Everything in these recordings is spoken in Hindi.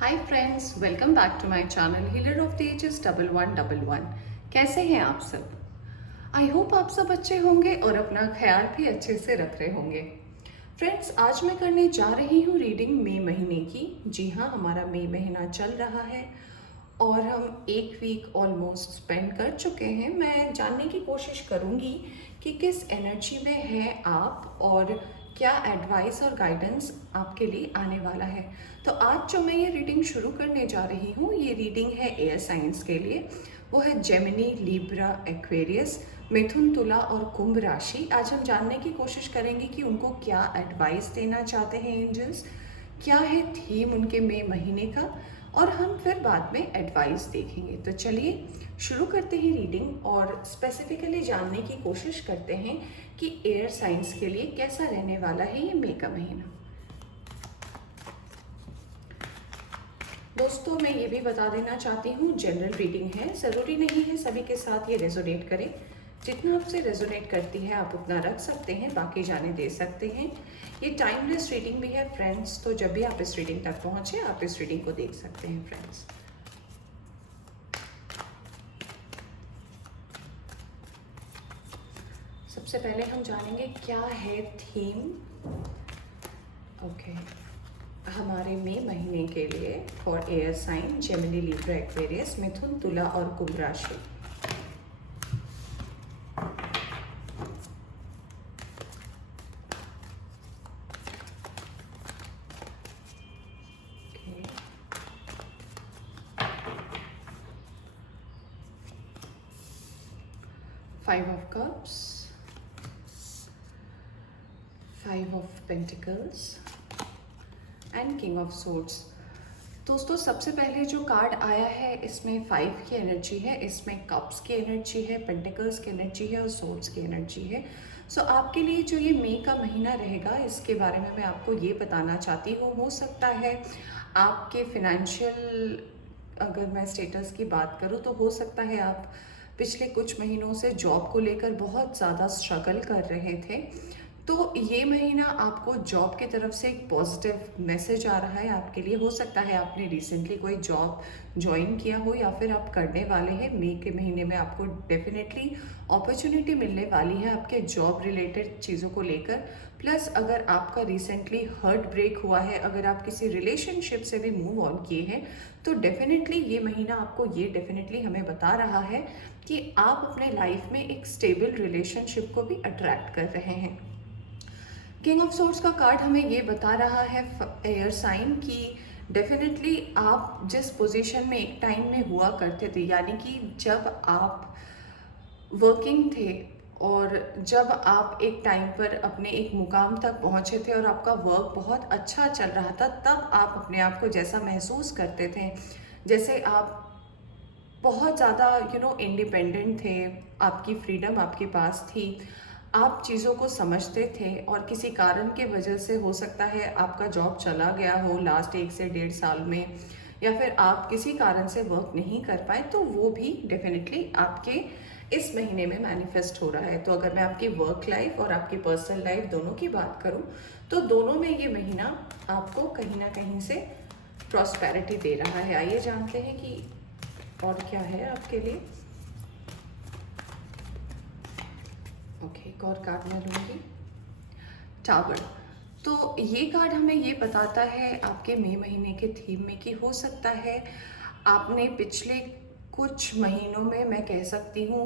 Hi friends, welcome back to my channel healer of the ages 1111। कैसे हैं आप सब? आई होप आप सब अच्छे होंगे और अपना ख्याल भी अच्छे से रख रहे होंगे। फ्रेंड्स, आज मैं करने जा रही हूँ रीडिंग मई महीने की। जी हाँ, हमारा मई महीना चल रहा है और हम एक वीक ऑलमोस्ट स्पेंड कर चुके हैं। मैं जानने की कोशिश करूँगी कि किस एनर्जी में है आप और क्या एडवाइस और गाइडेंस आपके लिए आने वाला है। तो आज जो मैं ये रीडिंग शुरू करने जा रही हूँ, ये रीडिंग है एयर साइंस के लिए। वो है जेमिनी, लीब्रा, एक्वेरियस, मिथुन, तुला और कुंभ राशि। आज हम जानने की कोशिश करेंगे कि उनको क्या एडवाइस देना चाहते हैं एंजल्स, क्या है थीम उनके मई महीने का, और हम फिर बाद में एडवाइस देखेंगे। तो चलिए शुरू करते हैं रीडिंग और स्पेसिफिकली जानने की कोशिश करते हैं कि एयर साइंस के लिए कैसा रहने वाला है ये मई का महीना। दोस्तों, मैं ये भी बता देना चाहती हूँ, जनरल रीडिंग है, ज़रूरी नहीं है सभी के साथ ये रेजोनेट करे। जितना आपसे रेजोनेट करती है आप उतना रख सकते हैं, बाकी जाने दे सकते हैं। ये टाइमलेस रीडिंग भी है फ्रेंड्स, तो जब भी आप इस रीडिंग तक पहुँचे आप इस रीडिंग को देख सकते हैं फ्रेंड्स। सबसे पहले हम जानेंगे क्या है थीम हमारे मई महीने के लिए for air sign Gemini, Libra, Aquarius, मिथुन, तुला और कुंभ राशि। Five of Cups, Five of Pentacles and king of swords. दोस्तों, सबसे पहले जो कार्ड आया है इसमें 5 की एनर्जी है, इसमें कप्स की एनर्जी है, पेंटिकल्स की एनर्जी है और सोर्ड्स की एनर्जी है। सो आपके लिए जो ये मई का महीना रहेगा इसके बारे में मैं आपको ये बताना चाहती हूँ। हो सकता है आपके फिनेंशियल, अगर मैं स्टेटस की बात करूँ तो हो सकता है आप पिछले कुछ महीनों से जॉब को लेकर बहुत ज़्यादा स्ट्रगल कर रहे थे। तो ये महीना आपको जॉब की तरफ से एक पॉजिटिव मैसेज आ रहा है आपके लिए। हो सकता है आपने रिसेंटली कोई जॉब ज्वाइन किया हो या फिर आप करने वाले हैं। मई के महीने में आपको डेफिनेटली अपॉर्चुनिटी मिलने वाली है आपके जॉब रिलेटेड चीज़ों को लेकर। प्लस अगर आपका रिसेंटली हर्ट ब्रेक हुआ है, अगर आप किसी रिलेशनशिप से भी मूव ऑन किए हैं, तो डेफिनेटली ये महीना आपको ये डेफिनेटली हमें बता रहा है कि आप अपने लाइफ में एक स्टेबल रिलेशनशिप को भी अट्रैक्ट कर रहे हैं। किंग ऑफ सोर्ड्स का कार्ड हमें ये बता रहा है एयर साइन की डेफिनेटली आप जिस पोजीशन में एक टाइम में हुआ करते थे, यानी कि जब आप वर्किंग थे और जब आप एक टाइम पर अपने एक मुकाम तक पहुंचे थे और आपका वर्क बहुत अच्छा चल रहा था, तब आप अपने आप को जैसा महसूस करते थे जैसे आप बहुत ज़्यादा इंडिपेंडेंट थे, आपकी फ्रीडम आपके पास थी, आप चीज़ों को समझते थे। और किसी कारण के वजह से हो सकता है आपका जॉब चला गया हो लास्ट 1 से 1.5 साल में, या फिर आप किसी कारण से वर्क नहीं कर पाए, तो वो भी डेफिनेटली आपके इस महीने में मैनिफेस्ट हो रहा है। तो अगर मैं आपकी वर्क लाइफ और आपकी पर्सनल लाइफ दोनों की बात करूं, तो दोनों में ये महीना आपको कहीं ना कहीं से प्रॉस्पेरिटी दे रहा है। आइए जानते हैं कि और क्या है आपके लिए। एक और कार्ड मैं लूँगी, टावर। तो ये कार्ड हमें ये बताता है आपके मई महीने के थीम में कि हो सकता है आपने पिछले कुछ महीनों में, मैं कह सकती हूँ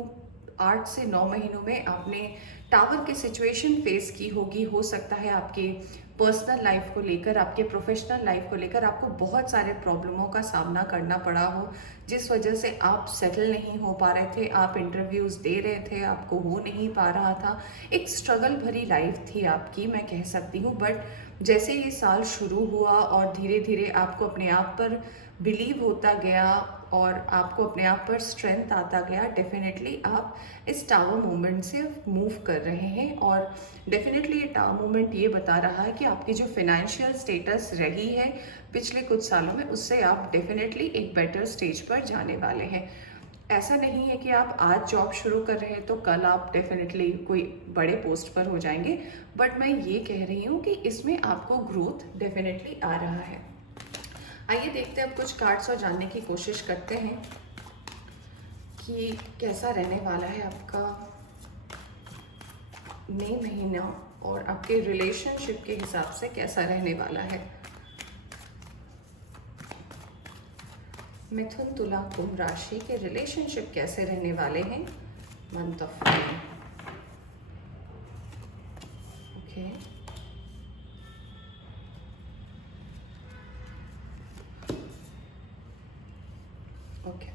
8 से 9 महीनों में, आपने टावर की सिचुएशन फेस की होगी। हो सकता है आपके पर्सनल लाइफ को लेकर, आपके प्रोफेशनल लाइफ को लेकर आपको बहुत सारे प्रॉब्लमों का सामना करना पड़ा हो, जिस वजह से आप सेटल नहीं हो पा रहे थे। आप इंटरव्यूज़ दे रहे थे, आपको हो नहीं पा रहा था। एक स्ट्रगल भरी लाइफ थी आपकी, मैं कह सकती हूँ। बट जैसे ये साल शुरू हुआ और धीरे धीरे आपको अपने आप पर बिलीव होता गया और आपको अपने आप पर स्ट्रेंथ आता गया, डेफिनेटली आप इस टावर मूवमेंट से मूव कर रहे हैं। और डेफिनेटली ये टावर मूवमेंट ये बता रहा है कि आपकी जो फिनेंशियल स्टेटस रही है पिछले कुछ सालों में, उससे आप डेफिनेटली एक बेटर स्टेज पर जाने वाले हैं। ऐसा नहीं है कि आप आज जॉब शुरू कर रहे हैं तो कल आप डेफिनेटली कोई बड़े पोस्ट पर हो जाएंगे, बट मैं ये कह रही हूँ कि इसमें आपको ग्रोथ डेफिनेटली आ रहा है। आइए देखते हैं अब कुछ कार्ड्स और जानने की कोशिश करते हैं कि कैसा रहने वाला है आपका मई महीना और आपके रिलेशनशिप के हिसाब से कैसा रहने वाला है। मिथुन तुला कुंभ राशि के रिलेशनशिप कैसे रहने वाले हैं month of May. Okay, okay,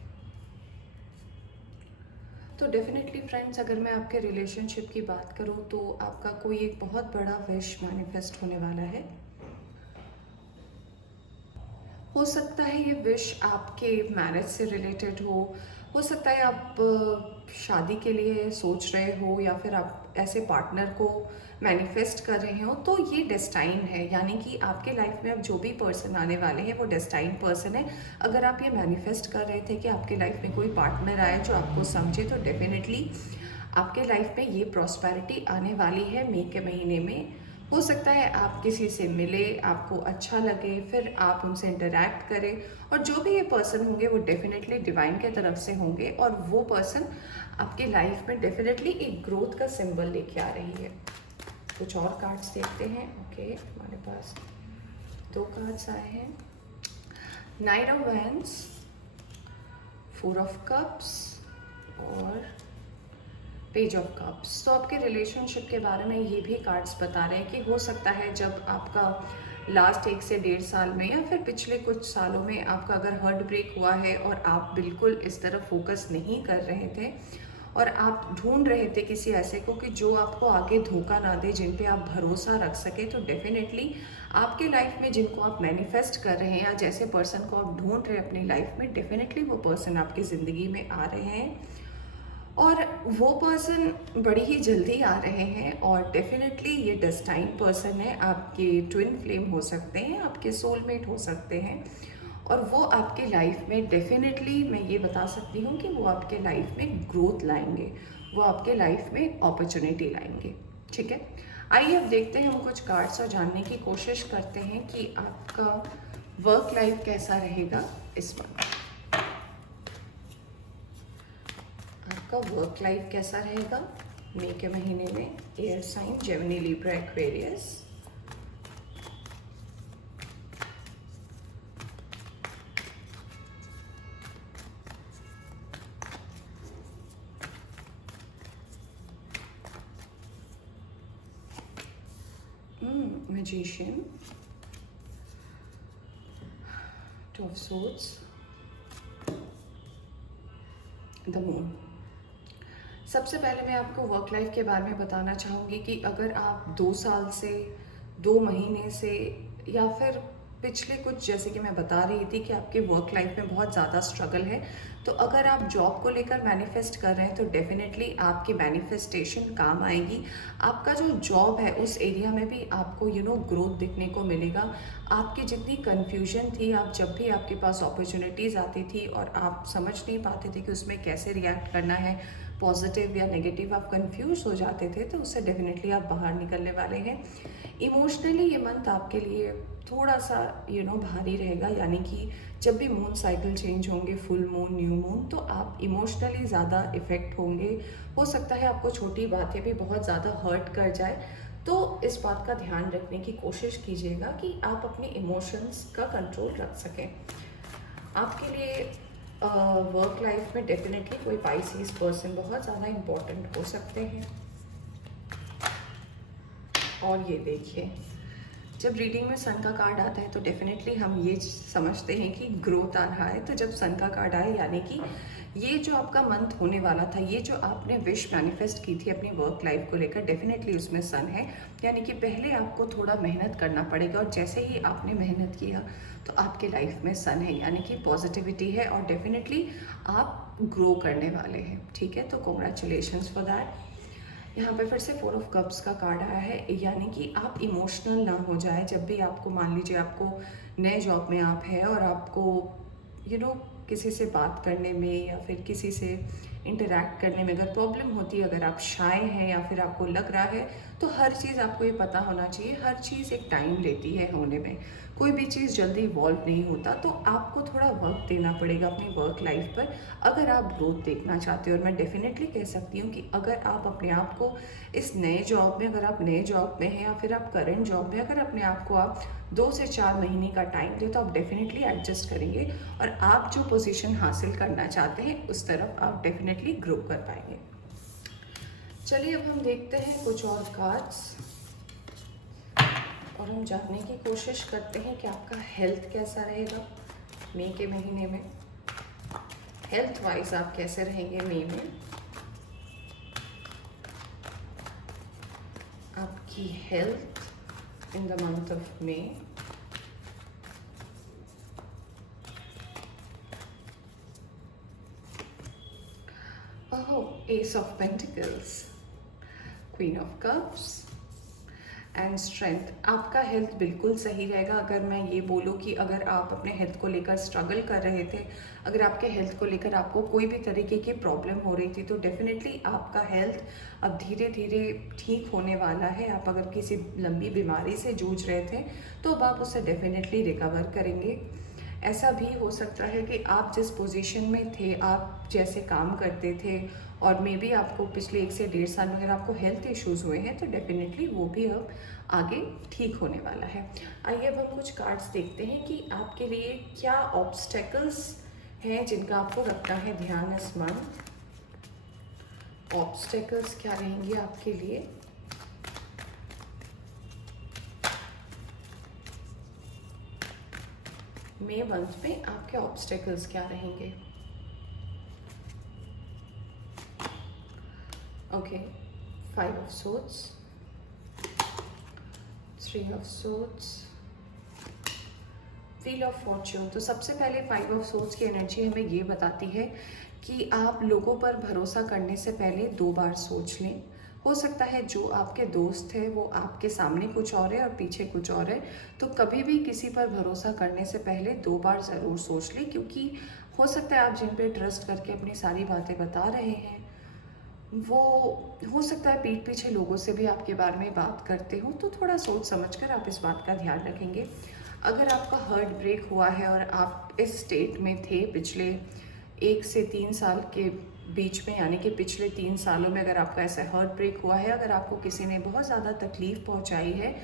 तो डेफिनेटली फ्रेंड्स, अगर मैं आपके रिलेशनशिप की बात करूं तो आपका कोई एक बहुत बड़ा विश मैनिफेस्ट होने वाला है। हो सकता है ये विश आपके मैरिज से रिलेटेड हो सकता है आप शादी के लिए सोच रहे हो या फिर आप ऐसे पार्टनर को मैनिफेस्ट कर रहे हो, तो ये डेस्टाइन है, यानी कि आपके लाइफ में अब जो भी पर्सन आने वाले हैं वो डेस्टाइन पर्सन है। अगर आप ये मैनिफेस्ट कर रहे थे कि आपके लाइफ में कोई पार्टनर आए जो आपको समझे, तो डेफिनेटली आपके लाइफ में ये प्रॉस्पेरिटी आने वाली है मई के महीने में। हो सकता है आप किसी से मिले, आपको अच्छा लगे, फिर आप उनसे इंटरैक्ट करें, और जो भी ये पर्सन होंगे वो डेफिनेटली डिवाइन के तरफ से होंगे, और वो पर्सन आपके लाइफ में डेफिनेटली एक ग्रोथ का सिंबल लेके आ रही है। कुछ और कार्ड्स देखते हैं। ओके, हमारे पास 2 कार्ड्स आए हैं, night of wands, 4 of cups और पेज ऑफ कप्स। तो आपके रिलेशनशिप के बारे में ये भी कार्ड्स बता रहे हैं कि हो सकता है जब आपका लास्ट 1 से 1.5 साल में या फिर पिछले कुछ सालों में आपका अगर हार्ट ब्रेक हुआ है और आप बिल्कुल इस तरफ फोकस नहीं कर रहे थे और आप ढूंढ रहे थे किसी ऐसे को कि जो आपको आगे धोखा ना दे, जिन पे आप भरोसा रख सके, तो डेफिनेटली आपके लाइफ में जिनको आप मैनिफेस्ट कर रहे हैं या जैसे पर्सन को आप ढूंढ रहे हैं अपनी लाइफ में, डेफिनेटली वो पर्सन आपकी ज़िंदगी में आ रहे हैं, और वो पर्सन बड़ी ही जल्दी आ रहे हैं। और डेफिनेटली ये डेस्टाइन पर्सन है, आपके ट्विन फ्लेम हो सकते हैं, आपके सोलमेट हो सकते हैं, और वो आपके लाइफ में डेफिनेटली मैं ये बता सकती हूँ कि वो आपके लाइफ में ग्रोथ लाएंगे, वो आपके लाइफ में अपॉर्चुनिटी लाएंगे। ठीक है, आइए अब देखते हैं, हम कुछ कार्ड्स और जानने की कोशिश करते हैं कि आपका वर्क लाइफ कैसा रहेगा इस मंथ। आपका वर्क लाइफ कैसा रहेगा मई के महीने में। Air sign Gemini, Libra, Aquarius. Magician, 2 of swords, the moon. सबसे पहले मैं आपको वर्क लाइफ के बारे में बताना चाहूँगी कि अगर आप 2 साल से, 2 महीने से, या फिर पिछले कुछ, जैसे कि मैं बता रही थी कि आपके वर्क लाइफ में बहुत ज़्यादा स्ट्रगल है, तो अगर आप जॉब को लेकर मैनिफेस्ट कर रहे हैं तो डेफिनेटली आपकी मैनिफेस्टेशन काम आएगी। आपका जो जॉब है उस एरिया में भी आपको ग्रोथ दिखने को मिलेगा। आपकी जितनी कन्फ्यूजन थी, आप जब भी आपके पास अपॉर्चुनिटीज़ आती थी और आप समझ नहीं पाते थे कि उसमें कैसे रिएक्ट करना है, पॉजिटिव या नेगेटिव, आप कंफ्यूज हो जाते थे, तो उससे डेफिनेटली आप बाहर निकलने वाले हैं। इमोशनली ये मंथ आपके लिए थोड़ा सा भारी रहेगा, यानी कि जब भी मून साइकिल चेंज होंगे, फुल मून, न्यू मून, तो आप इमोशनली ज़्यादा इफ़ेक्ट होंगे। हो सकता है आपको छोटी बातें भी बहुत ज़्यादा हर्ट कर जाए, तो इस बात का ध्यान रखने की कोशिश कीजिएगा कि आप अपने इमोशंस का कंट्रोल रख सकें। आपके लिए वर्क लाइफ में डेफिनेटली कोई पाइसिस पर्सन बहुत ज़्यादा इम्पोर्टेंट हो सकते हैं। और ये देखिए, जब रीडिंग में सन का कार्ड आता है तो डेफिनेटली हम ये समझते हैं कि ग्रोथ आ रहा है। तो जब सन का कार्ड आए, यानी कि ये जो आपका मंथ होने वाला था, ये जो आपने विश मैनिफेस्ट की थी अपनी वर्क लाइफ को लेकर, डेफिनेटली उसमें सन है, यानी कि पहले आपको थोड़ा मेहनत करना पड़ेगा, और जैसे ही आपने मेहनत किया तो आपके लाइफ में सन है, यानी कि पॉजिटिविटी है, और डेफिनेटली आप ग्रो करने वाले हैं। ठीक है, तो कॉन्ग्रेचुलेशंस फॉर दैट। यहाँ पे फिर से 4 ऑफ कप्स का कार्ड आया है, यानी कि आप इमोशनल ना हो जाए जब भी आपको, मान लीजिए आपको नए जॉब में आप हैं और आपको किसी से बात करने में या फिर किसी से इंटरैक्ट करने में अगर प्रॉब्लम होती है, अगर आप शाय हैं या फिर आपको लग रहा है, तो हर चीज़ आपको ये पता होना चाहिए, हर चीज़ एक टाइम लेती है होने में, कोई भी चीज़ जल्दी इवॉल्व नहीं होता। तो आपको थोड़ा वक्त देना पड़ेगा अपनी वर्क लाइफ पर अगर आप ग्रोथ देखना चाहते हो। और मैं डेफिनेटली कह सकती हूँ कि अगर आप अपने आप को इस नए जॉब में, अगर आप नए जॉब में हैं या फिर आप करंट जॉब में, अगर अपने आप को आप 2 से 4 महीने का टाइम दें तो आप डेफिनेटली एडजस्ट करेंगे और आप जो पोजीशन हासिल करना चाहते हैं उस तरफ आप डेफिनेटली ग्रो कर पाएंगे। चलिए अब हम देखते हैं कुछ और कार्ड्स और हम जानने की कोशिश करते हैं कि आपका हेल्थ कैसा रहेगा मई के महीने में। हेल्थ वाइज आप कैसे रहेंगे मई में, आपकी health in the month of May. Ace of pentacles, queen of cups and strength. आपका हेल्थ बिल्कुल सही रहेगा। अगर मैं ये बोलूँ कि अगर आप अपने हेल्थ को लेकर स्ट्रगल कर रहे थे, अगर आपके हेल्थ को लेकर आपको कोई भी तरीके की प्रॉब्लम हो रही थी, तो डेफिनेटली आपका हेल्थ अब धीरे धीरे ठीक होने वाला है। आप अगर किसी लंबी बीमारी से जूझ रहे थे तो अब आप उससे डेफिनेटली रिकवर करेंगे। ऐसा भी हो सकता है कि आप जिस पोजीशन में थे, आप जैसे काम करते थे और मे बी आपको पिछले 1 से 1.5 साल में अगर आपको हेल्थ इश्यूज़ हुए हैं तो डेफिनेटली वो भी अब आगे ठीक होने वाला है। आइए अब हम कुछ कार्ड्स देखते हैं कि आपके लिए क्या ऑब्स्टेकल्स हैं जिनका आपको रखना है ध्यान इस मंथ। ऑब्स्टेकल्स क्या रहेंगे आपके लिए। मई मंथ में आपके ऑब्स्टेकल्स क्या रहेंगे। Okay, 5 of swords, 3 of swords, wheel of Fortune. तो सबसे पहले 5 ऑफ सोर्ड्स की एनर्जी हमें ये बताती है कि आप लोगों पर भरोसा करने से पहले 2 बार सोच लें। हो सकता है जो आपके दोस्त है वो आपके सामने कुछ और है और पीछे कुछ और है, तो कभी भी किसी पर भरोसा करने से पहले 2 बार ज़रूर सोच लें, क्योंकि हो सकता है आप जिन पे ट्रस्ट करके अपनी सारी बातें बता रहे हैं वो हो सकता है पीठ पीछे लोगों से भी आपके बारे में बात करते हो, तो थोड़ा सोच समझकर आप इस बात का ध्यान रखेंगे। अगर आपका हार्ट ब्रेक हुआ है और आप इस स्टेट में थे पिछले 1 से 3 साल के बीच में, यानी कि पिछले 3 सालों में अगर आपका ऐसा हार्ट ब्रेक हुआ है, अगर आपको किसी ने बहुत ज़्यादा तकलीफ़ पहुंचाई है,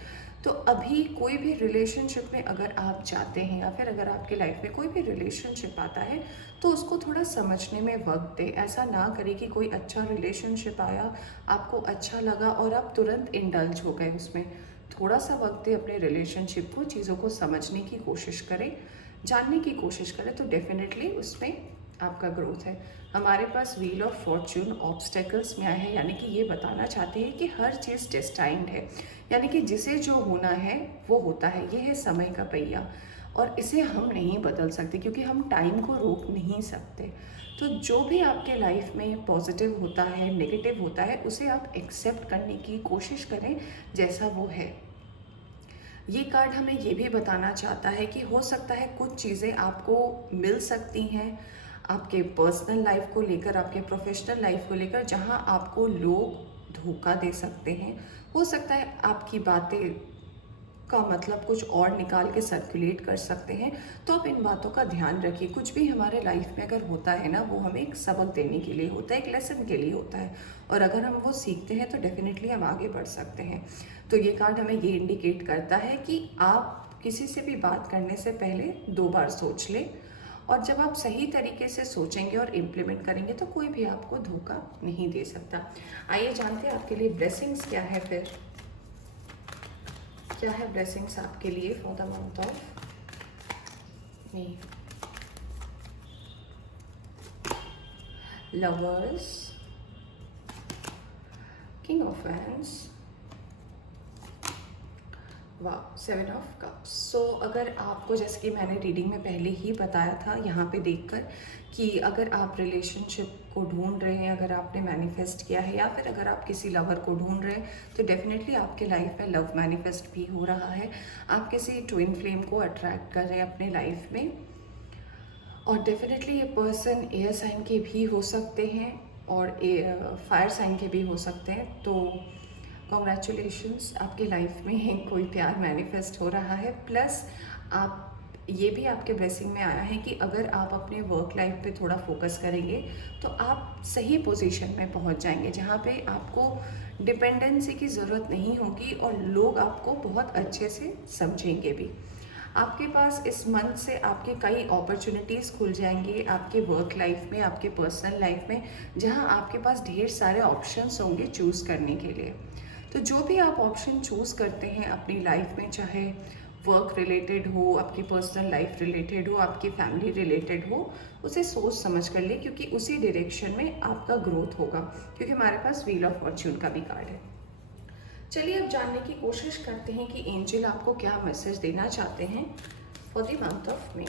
तो अभी कोई भी रिलेशनशिप में अगर आप जाते हैं या फिर अगर आपकी लाइफ में कोई भी रिलेशनशिप आता है तो उसको थोड़ा समझने में वक्त दें। ऐसा ना करें कि कोई अच्छा रिलेशनशिप आया, आपको अच्छा लगा और आप तुरंत इंडल्ज हो गए उसमें। थोड़ा सा वक्त दें अपने रिलेशनशिप को, चीज़ों को समझने की कोशिश करें, जानने की कोशिश करें, तो डेफिनेटली उसमें आपका ग्रोथ है। हमारे पास व्हील ऑफ फॉर्च्यून ऑब्स्टेकल्स में आया है, यानी कि ये बताना चाहते हैं कि हर चीज़ डेस्टाइंड है, यानी कि जिसे जो होना है वो होता है। ये है समय का पहिया और इसे हम नहीं बदल सकते क्योंकि हम टाइम को रोक नहीं सकते। तो जो भी आपके लाइफ में पॉजिटिव होता है, नेगेटिव होता है, उसे आप एक्सेप्ट करने की कोशिश करें जैसा वो है। ये कार्ड हमें ये भी बताना चाहता है कि हो सकता है कुछ चीज़ें आपको मिल सकती हैं आपके पर्सनल लाइफ को लेकर, आपके प्रोफेशनल लाइफ को लेकर, जहां आपको लोग धोखा दे सकते हैं। हो सकता है आपकी बातें का मतलब कुछ और निकाल के सर्कुलेट कर सकते हैं, तो आप इन बातों का ध्यान रखिए। कुछ भी हमारे लाइफ में अगर होता है ना, वो हमें एक सबक देने के लिए होता है, एक लेसन के लिए होता है, और अगर हम वो सीखते हैं तो डेफिनेटली हम आगे बढ़ सकते हैं। तो ये कार्ड हमें ये इंडिकेट करता है कि आप किसी से भी बात करने से पहले 2 बार सोच लें, और जब आप सही तरीके से सोचेंगे और इम्प्लीमेंट करेंगे तो कोई भी आपको धोखा नहीं दे सकता। आइए जानते हैं आपके लिए ब्लेसिंग्स क्या है। फिर क्या है ब्लेसिंग्स आपके लिए for the month of May. Lovers, king of wands, वाह, 7 ऑफ कप्स। सो अगर आपको, जैसे कि मैंने रीडिंग में पहले ही बताया था यहाँ पे देखकर, कि अगर आप रिलेशनशिप को ढूंढ रहे हैं, अगर आपने मैनिफेस्ट किया है या फिर अगर आप किसी लवर को ढूंढ रहे हैं, तो डेफिनेटली आपके लाइफ में लव मैनिफेस्ट भी हो रहा है। आप किसी ट्विन फ्लेम को अट्रैक्ट कर रहे हैं अपने लाइफ में, और डेफिनेटली ये पर्सन एयर साइन के भी हो सकते हैं और फायर साइन के भी हो सकते हैं। तो कॉन्ग्रेचुलेशंस, आपकी लाइफ में कोई प्यार मैनिफेस्ट हो रहा है। प्लस आप ये भी आपके ब्लेसिंग में आया है कि अगर आप अपने वर्क लाइफ पे थोड़ा फोकस करेंगे तो आप सही पोजीशन में पहुंच जाएंगे, जहाँ पे आपको डिपेंडेंसी की ज़रूरत नहीं होगी और लोग आपको बहुत अच्छे से समझेंगे भी। आपके पास इस मंथ से आपके कई अपॉर्चुनिटीज़ खुल जाएंगे आपके वर्क लाइफ में, आपके पर्सनल लाइफ में, जहां आपके पास ढेर सारे ऑप्शंस होंगे चूज़ करने के लिए। तो जो भी आप ऑप्शन चूज़ करते हैं अपनी लाइफ में, चाहे वर्क रिलेटेड हो, आपकी पर्सनल लाइफ रिलेटेड हो, आपकी फैमिली रिलेटेड हो, उसे सोच समझ कर ले, क्योंकि उसी डायरेक्शन में आपका ग्रोथ होगा। क्योंकि हमारे पास व्हील ऑफ फॉर्च्यून का भी कार्ड है। चलिए अब जानने की कोशिश करते हैं कि एंजल आपको क्या मैसेज देना चाहते हैं for the month of May.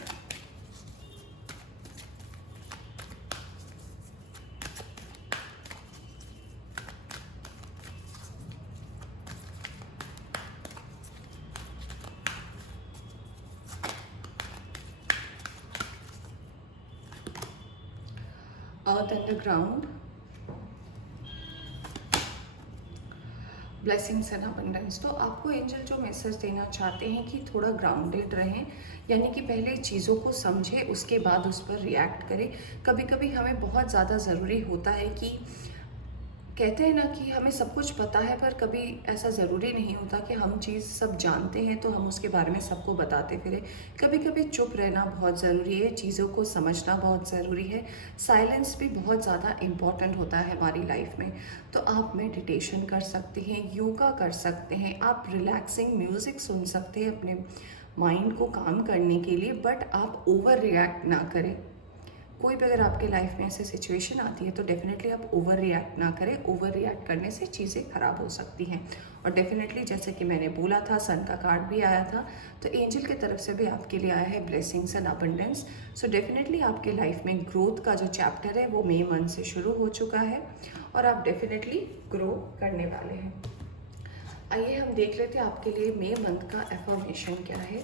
Earth and the ground, blessings and abundance. तो आपको एंजल जो मैसेज देना चाहते हैं कि थोड़ा ग्राउंडेड रहें, यानी कि पहले चीज़ों को समझें उसके बाद उस पर रिएक्ट करें। कभी कभी हमें बहुत ज़्यादा ज़रूरी होता है कि, कहते हैं ना कि हमें सब कुछ पता है, पर कभी ऐसा ज़रूरी नहीं होता कि हम चीज़ सब जानते हैं तो हम उसके बारे में सबको बताते फिरें। कभी कभी चुप रहना बहुत ज़रूरी है, चीज़ों को समझना बहुत ज़रूरी है। साइलेंस भी बहुत ज़्यादा इम्पॉर्टेंट होता है हमारी लाइफ में। तो आप मेडिटेशन कर सकते हैं, योगा कर सकते हैं, आप रिलैक्सिंग म्यूज़िक सुन सकते हैं अपने माइंड को काम करने के लिए, बट आप ओवर रिएक्ट ना करें। कोई भी अगर आपके लाइफ में ऐसे सिचुएशन आती है तो डेफिनेटली आप ओवर रिएक्ट ना करें। ओवर रिएक्ट करने से चीज़ें ख़राब हो सकती हैं। और डेफिनेटली जैसे कि मैंने बोला था, सन का कार्ड भी आया था, तो एंजल की तरफ से भी आपके लिए आया है blessings and abundance. So definitely आपके लाइफ में ग्रोथ का जो चैप्टर है वो मई मंथ से शुरू हो चुका है और आप डेफिनेटली ग्रो करने वाले हैं। आइए हम देख लेते हैं आपके लिए मई मंथ का एफर्मेशन क्या है।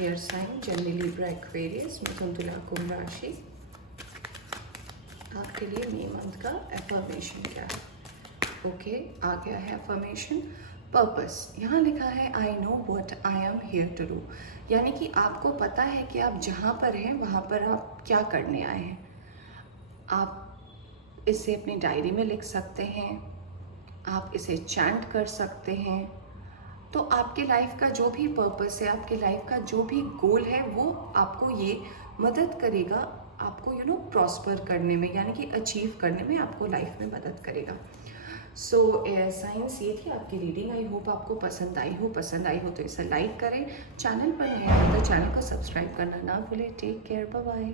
Air sign, generally Libra, Aquarius, मिथुन, तुला, कुंभ राशि, आपके लिए मई मंथ का एफर्मेशन क्या है। ओके, आ गया है एफर्मेशन। पर्पस, यहाँ लिखा है I know what I am here to do, यानी कि आपको पता है कि आप जहाँ पर हैं वहाँ पर आप क्या करने आए हैं। आप इसे अपनी डायरी में लिख सकते हैं, आप इसे चैंट कर सकते हैं। तो आपके लाइफ का जो भी पर्पस है, आपके लाइफ का जो भी गोल है, वो आपको ये मदद करेगा, आपको प्रॉस्पर करने में, यानी कि अचीव करने में आपको लाइफ में मदद करेगा। सो एयर साइंस, ये थी आपकी रीडिंग। आई होप आपको पसंद आई हो। पसंद आई हो तो इसे लाइक करें, चैनल पर नए हैं तो चैनल को सब्सक्राइब करना ना भूलें। Take care, bye bye.